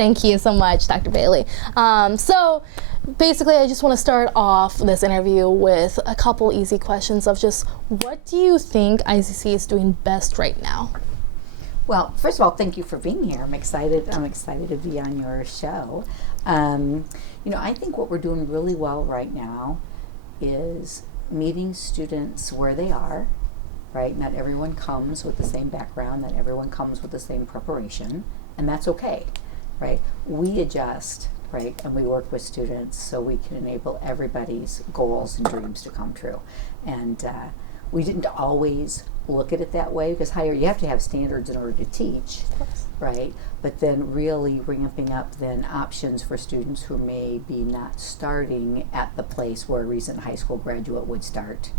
Thank you so much, Dr. Bailey. So basically, I just want to start off this interview with a couple easy questions of just what do you think ICC is doing best right now? Well, first of all, thank you for being here. I'm excited to be on your show. I think what we're doing really well right now is meeting students where they are, right? Not everyone comes with the same background, not everyone comes with the same preparation, and that's okay, right? We adjust, right, and we work with students so we can enable everybody's goals and dreams to come true. And we didn't always look at it that way, because you have to have standards in order to teach, right? But then really ramping up then options for students who may be not starting at the place where a recent high school graduate would start,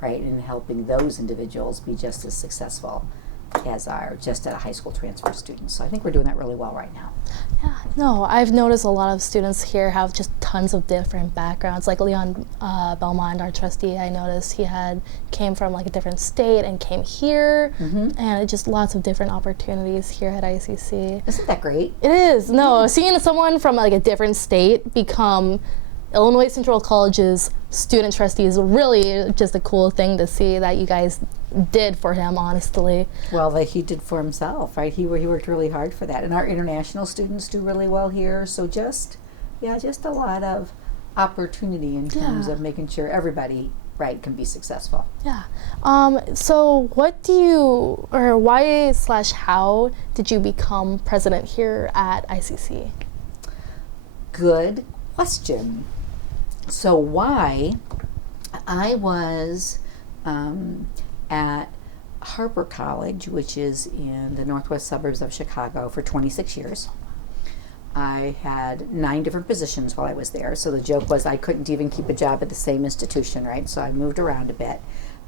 right? And helping those individuals be just as successful as our just at a high school transfer students. So I think we're doing that really well right now. Yeah, no, I've noticed a lot of students here have just tons of different backgrounds. Like Leon Belmont, our trustee, I noticed he came from like a different state and came here, and just lots of different opportunities here at ICC. Isn't that great? It is. No, seeing someone from like a different state become Illinois Central College's student trustee is really just a cool thing to see that you guys did for him, honestly. Well, that he did for himself, right? He worked really hard for that. And our international students do really well here. So just a lot of opportunity in terms of making sure everybody, right, can be successful. Yeah. So why/how did you become president here at ICC? Good question. So why, I was at Harper College, which is in the northwest suburbs of Chicago, for 26 years. I had 9 different positions while I was there. So the joke was I couldn't even keep a job at the same institution, right? So I moved around a bit.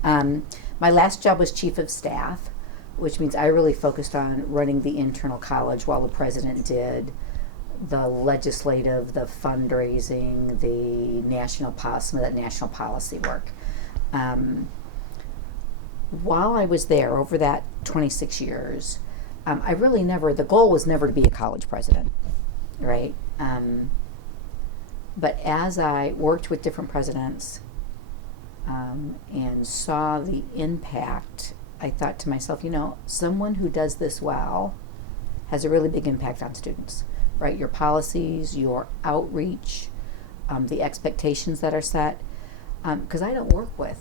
My last job was chief of staff, which means I really focused on running the internal college while the president did the legislative, the fundraising, the some of that national policy work. While I was there over that 26 years, the goal was never to be a college president, right? But as I worked with different presidents and saw the impact, I thought to myself, someone who does this well has a really big impact on students. Right, your policies, your outreach, the expectations that are set, because I don't work with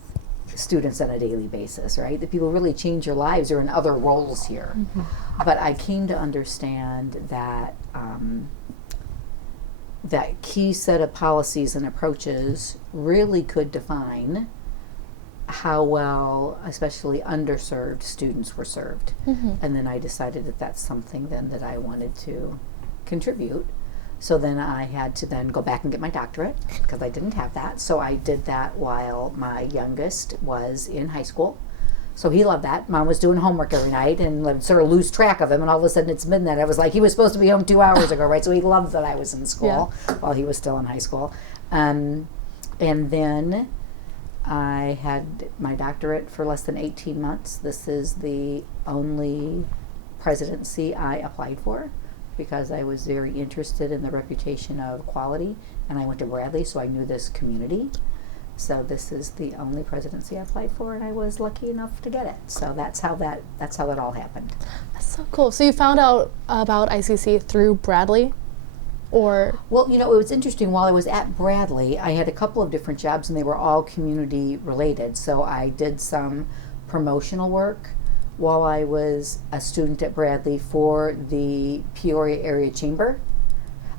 students on a daily basis, right? The people who really change your lives are in other roles here. But I came to understand that that key set of policies and approaches really could define how well, especially underserved students were served. And then I decided that that's something then that I wanted to contribute. So then I had to then go back and get my doctorate, because I didn't have that. So I did that while my youngest was in high school. So he loved that. Mom was doing homework every night and would sort of lose track of him, and all of a sudden it's midnight. I was like, he was supposed to be home 2 hours ago, right? So he loved that I was in school while he was still in high school. And then I had my doctorate for less than 18 months. This is the only presidency I applied for, because I was very interested in the reputation of quality, and I went to Bradley, so I knew this community. So this is the only presidency I applied for, and I was lucky enough to get it. So that's how that all happened. That's so cool. So you found out about ICC through Bradley, or? Well, it was interesting. While I was at Bradley, I had a couple of different jobs, and they were all community related. So I did some promotional work while I was a student at Bradley for the Peoria Area Chamber.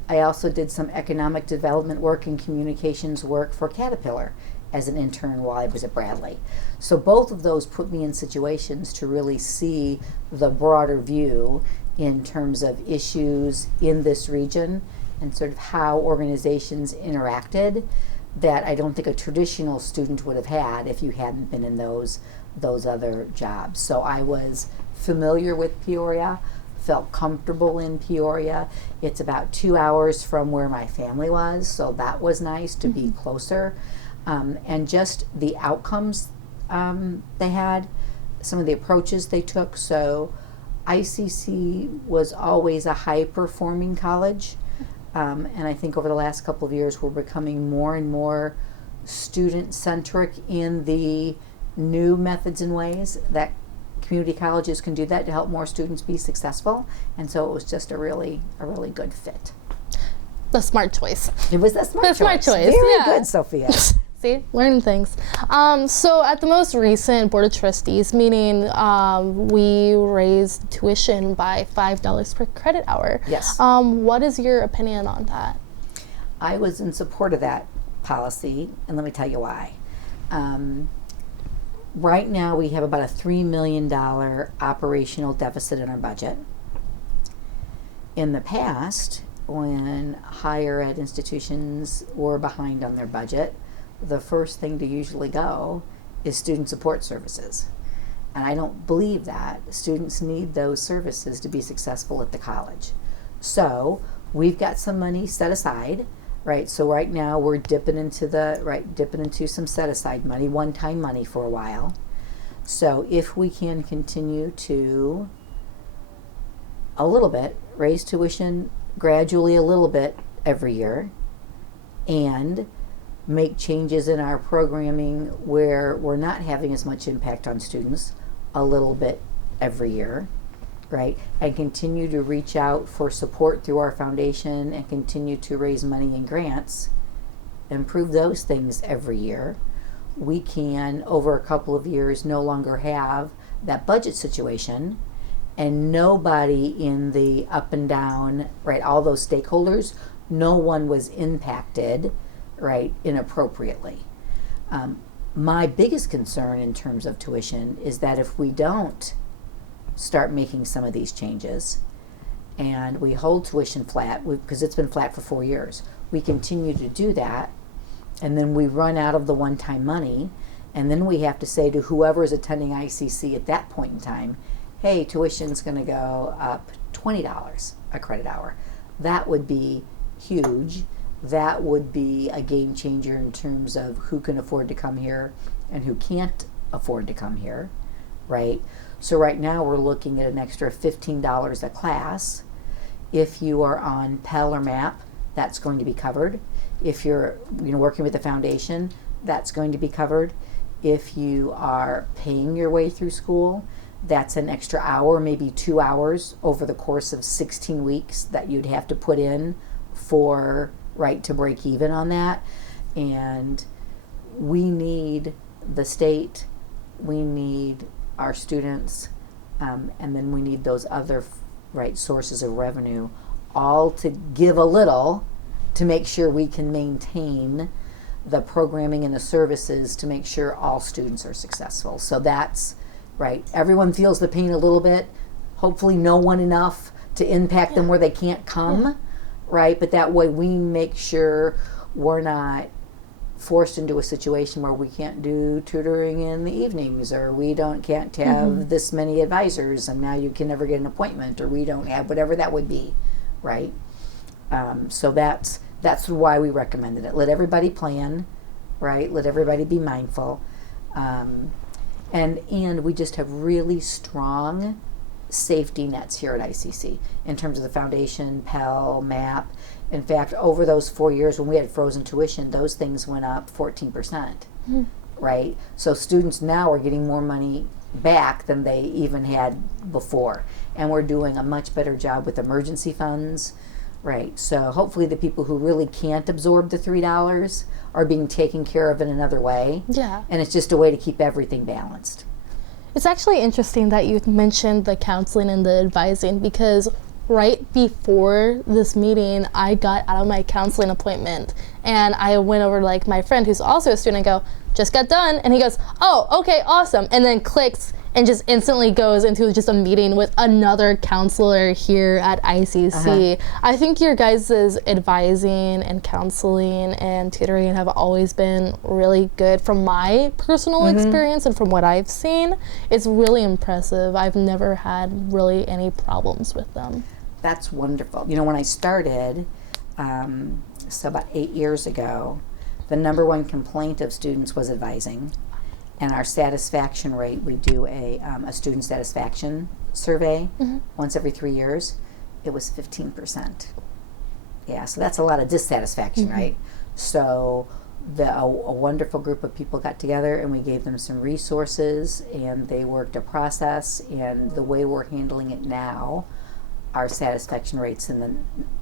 I also did some economic development work and communications work for Caterpillar as an intern while I was at Bradley. So both of those put me in situations to really see the broader view in terms of issues in this region and sort of how organizations interacted that I don't think a traditional student would have had if you hadn't been in those other jobs. So I was familiar with Peoria, felt comfortable in Peoria. It's about 2 hours from where my family was, so that was nice to be closer. And just the outcomes they had, some of the approaches they took. So ICC was always a high-performing college, and I think over the last couple of years we're becoming more and more student-centric in the new methods and ways that community colleges can do that to help more students be successful, and so it was just a really good fit. The smart choice. It was a smart choice. Very good, Sophia. See, learning things. So at the most recent Board of Trustees meeting, we raised tuition by $5 per credit hour. Yes. What is your opinion on that? I was in support of that policy, and let me tell you why. Right now we have about a $3 million operational deficit in our budget. In the past, when higher ed institutions were behind on their budget, the first thing to usually go is student support services. And I don't believe that. Students need those services to be successful at the college. So we've got some money set aside, right? So right now we're dipping into some set aside money, one-time money for a while. So if we can continue to a little bit raise tuition gradually a little bit every year and make changes in our programming where we're not having as much impact on students a little bit every year, right? And continue to reach out for support through our foundation and continue to raise money in grants, improve those things every year, we can, over a couple of years, no longer have that budget situation, and nobody in the up and down, right, all those stakeholders, no one was impacted, right, inappropriately. My biggest concern in terms of tuition is that if we don't start making some of these changes and we hold tuition flat, because it's been flat for 4 years, we continue to do that, and then we run out of the one-time money, and then we have to say to whoever is attending ICC at that point in time, hey, tuition's going to go up $20 a credit hour. That would be huge. That would be a game changer in terms of who can afford to come here and who can't afford to come here, right? So right now we're looking at an extra $15 a class. If you are on Pell or MAP, that's going to be covered. If you're working with the foundation, that's going to be covered. If you are paying your way through school, that's an extra hour, maybe 2 hours over the course of 16 weeks that you'd have to put in for, right, to break even on that. And we need the state, we need our students, and then we need those other, right, sources of revenue, all to give a little to make sure we can maintain the programming and the services to make sure all students are successful. So that's, right, everyone feels the pain a little bit, hopefully no one enough to impact them where they can't come, right? But that way we make sure we're not forced into a situation where we can't do tutoring in the evenings, or we can't have this many advisors and now you can never get an appointment, or we don't have whatever that would be, right? So that's why we recommended it. Let everybody plan, right? Let everybody be mindful. And we just have really strong safety nets here at ICC in terms of the foundation, Pell, MAP. In fact, over those 4 years when we had frozen tuition, those things went up 14%, right? So students now are getting more money back than they even had before. And we're doing a much better job with emergency funds, right? So hopefully the people who really can't absorb the $3 are being taken care of in another way. Yeah. And it's just a way to keep everything balanced. It's actually interesting that you mentioned the counseling and the advising, because right before this meeting, I got out of my counseling appointment and I went over to like my friend who's also a student and go, just got done. And he goes, oh, okay, awesome. And then clicks and just instantly goes into just a meeting with another counselor here at ICC. I think your guys' advising and counseling and tutoring have always been really good from my personal experience and from what I've seen. It's really impressive. I've never had really any problems with them. That's wonderful. You know, when I started, so about 8 years ago, the number one complaint of students was advising. and our satisfaction rate, we do a student satisfaction survey once every 3 years. It was 15%. Yeah, so that's a lot of dissatisfaction, right? So a wonderful group of people got together, and we gave them some resources, and they worked a process. And the way we're handling it now, our satisfaction rate's in the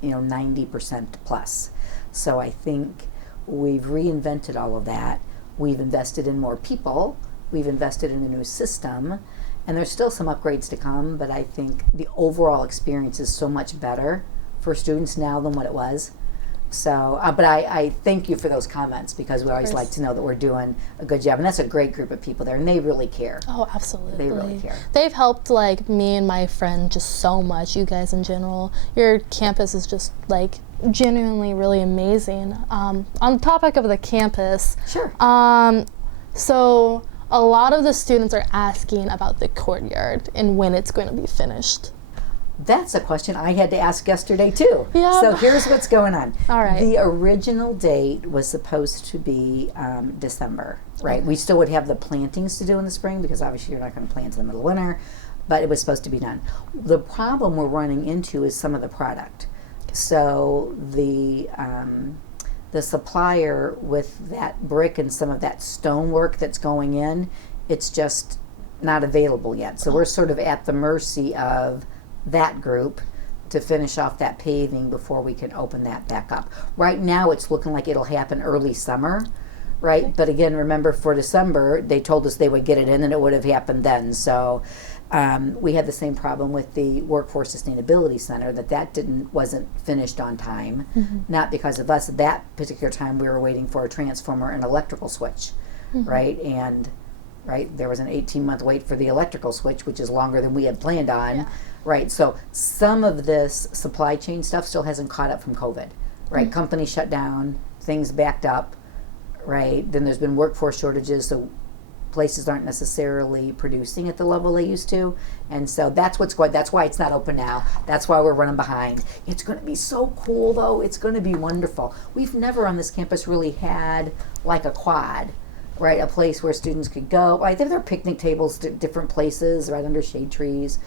90% plus. So I think we've reinvented all of that. We've invested in more people. We've invested in a new system, and there's still some upgrades to come. But I think the overall experience is so much better for students now than what it was. So, but I thank you for those comments, because we always like to know that we're doing a good job, and that's a great group of people there, and they really care. Oh, absolutely. They really care. They've helped like me and my friend just so much. You guys in general, your campus is just like genuinely really amazing. On the topic of the campus, sure. So a lot of the students are asking about the courtyard and when it's going to be finished. That's a question I had to ask yesterday too. Yeah. So here's what's going on. All right. The original date was supposed to be December, right? We still would have the plantings to do in the spring, because obviously you're not going to plant in the middle of winter, but it was supposed to be done. The problem we're running into is some of the product. So the supplier with that brick and some of that stonework that's going in, it's just not available yet. So we're sort of at the mercy of that group to finish off that paving before we can open that back up. Right now it's looking like it'll happen early summer, right? Okay. But again, remember, for December they told us they would get it in and it would have happened then. So we had the same problem with the Workforce Sustainability Center, that wasn't finished on time. Not because of us. At that particular time we were waiting for a transformer and electrical switch, right? And there was an 18-month wait for the electrical switch, which is longer than we had planned on. Yeah. Right, so some of this supply chain stuff still hasn't caught up from COVID, right? Companies shut down, things backed up, right? Then there's been workforce shortages, so places aren't necessarily producing at the level they used to, and so that's why it's not open now. That's why we're running behind. It's going to be so cool, though. It's going to be wonderful. We've never on this campus really had like a quad, right? A place where students could go. I think there are picnic tables at different places, right under shade trees,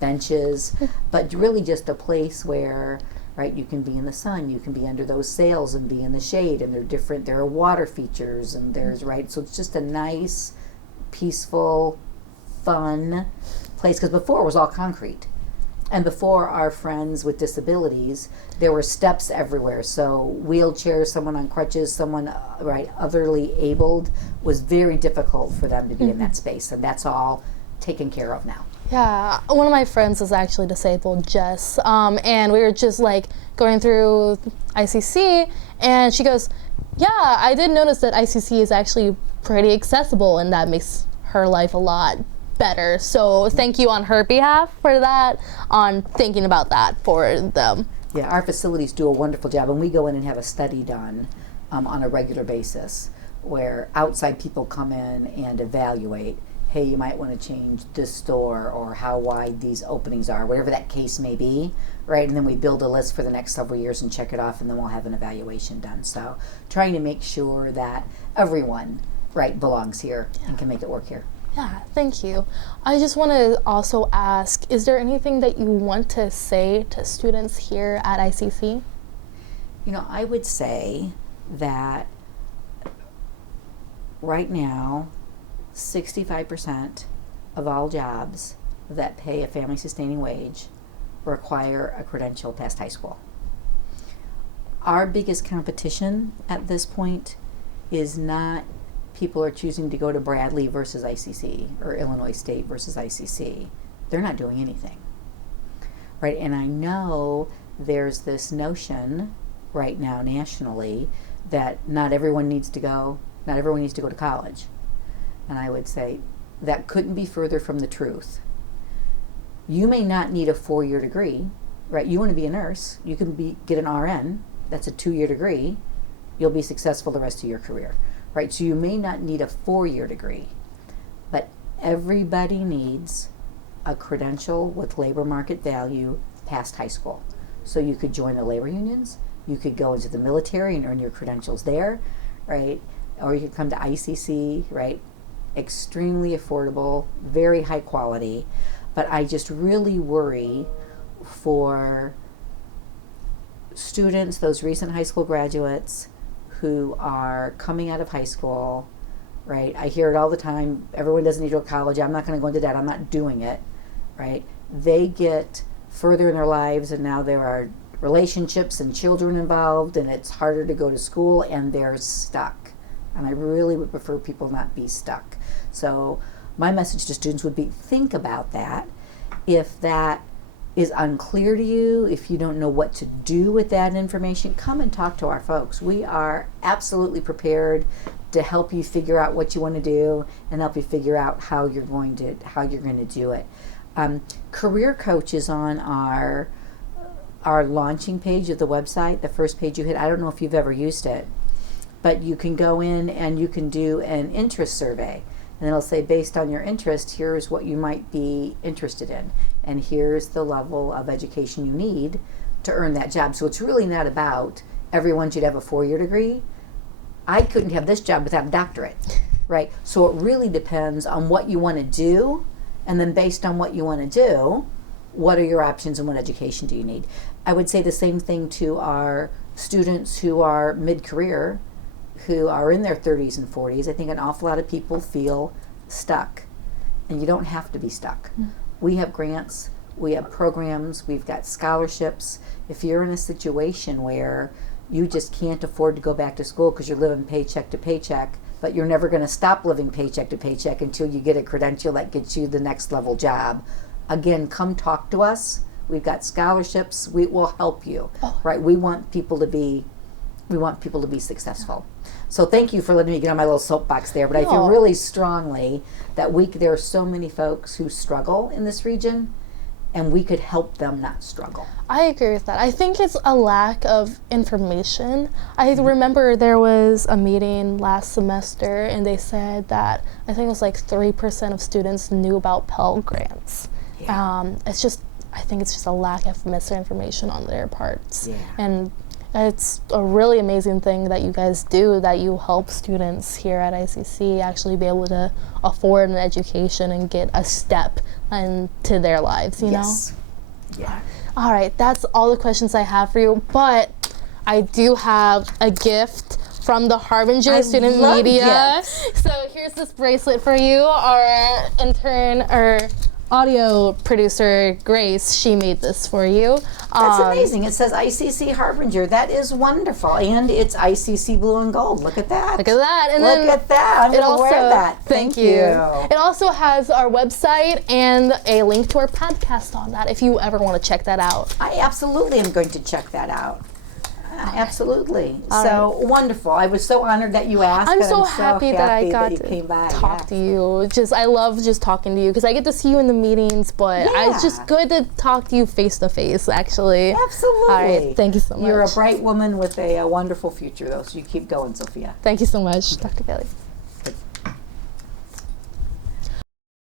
benches, but really just a place where, right, you can be in the sun, you can be under those sails and be in the shade, and there are water features, and there's, right, so it's just a nice, peaceful, fun place, because before it was all concrete. And before, our friends with disabilities, there were steps everywhere. So wheelchairs, someone on crutches, someone otherly abled, was very difficult for them to be in that space. And that's all taken care of now. Yeah, one of my friends is actually disabled, Jess, and we were just like going through ICC, and she goes, yeah, I did notice that ICC is actually pretty accessible, and that makes her life a lot better. So thank you on her behalf for that, on thinking about that for them. Yeah, our facilities do a wonderful job, and we go in and have a study done on a regular basis where outside people come in and evaluate, hey, you might want to change this door, or how wide these openings are, whatever that case may be, right? And then we build a list for the next several years and check it off, and then we'll have an evaluation done. So trying to make sure that everyone, right, belongs here and can make it work here. Yeah, thank you. I just want to also ask, is there anything that you want to say to students here at ICC? You know, I would say that right now, 65% of all jobs that pay a family sustaining wage require a credential past high school. Our biggest competition at this point is not people are choosing to go to Bradley versus ICC or Illinois State versus ICC. They're not doing anything, right? And I know there's this notion right now nationally that not everyone needs to go to college. And I would say that couldn't be further from the truth. You may not need a 4-year degree, right? You want to be a nurse, you can get an RN, that's a 2-year degree, you'll be successful the rest of your career, right? So you may not need a 4-year degree, but everybody needs a credential with labor market value past high school. So you could join the labor unions, you could go into the military and earn your credentials there, right? Or you could come to ICC, right? extremely affordable, very high quality, but I just really worry for students, those recent high school graduates who are coming out of high school, right? I hear it all the time, everyone doesn't need to go to college, I'm not going to go into debt, I'm not doing it, right? They get further in their lives and now there are relationships and children involved and it's harder to go to school and they're stuck. And I really would prefer people not be stuck. So my message to students would be, think about that. If that is unclear to you, if you don't know what to do with that information, come and talk to our folks. We are absolutely prepared to help you figure out what you want to do and help you figure out how you're going to do it. Career Coach is on our launching page of the website, the first page you hit. I don't know if you've ever used it, but you can go in and you can do an interest survey. And it'll say, based on your interest, here's what you might be interested in. And here's the level of education you need to earn that job. So it's really not about everyone should have a 4-year degree. I couldn't have this job without a doctorate, right? So it really depends on what you want to do. And then based on what you want to do, what are your options and what education do you need? I would say the same thing to our students who are mid-career, who are in their 30s and 40s. I think an awful lot of people feel stuck, and you don't have to be stuck. We have grants, we have programs, we've got scholarships. If you're in a situation where you just can't afford to go back to school because you're living paycheck to paycheck, but you're never going to stop living paycheck to paycheck until you get a credential that gets you the next level job, again, come talk to us. We've got scholarships. We will help you, right? We want people to be successful. So thank you for letting me get on my little soapbox there, but I feel really strongly that there are so many folks who struggle in this region, and we could help them not struggle. I agree with that. I think it's a lack of information. I remember there was a meeting last semester, and they said that I think it was like 3% of students knew about Pell Grants. Yeah. I think it's just a lack of misinformation on their parts. Yeah. And it's a really amazing thing that you guys do, that you help students here at ICC actually be able to afford an education and get a step into their lives, you know? Yeah. All right, that's all the questions I have for you, but I do have a gift from the Harbinger Student Media. Gifts. So here's this bracelet for you. Our intern, or audio producer, Grace, she made this for you. That's amazing. It says ICC Harbinger. That is wonderful. And it's ICC blue and gold. Look at that. Look at that. And look at that. I'm going to wear that. Thank you. It also has our website and a link to our podcast on that if you ever want to check that out. I absolutely am going to check that out. Absolutely. Wonderful. I was so honored that you asked. I'm so happy that I got to talk to you. I love just talking to you because I get to see you in the meetings, but it's just good to talk to you face to face, actually. Absolutely. All right. Thank you so much. You're a bright woman with a wonderful future, though, so you keep going, Sophia. Thank you so much, Dr. Bailey.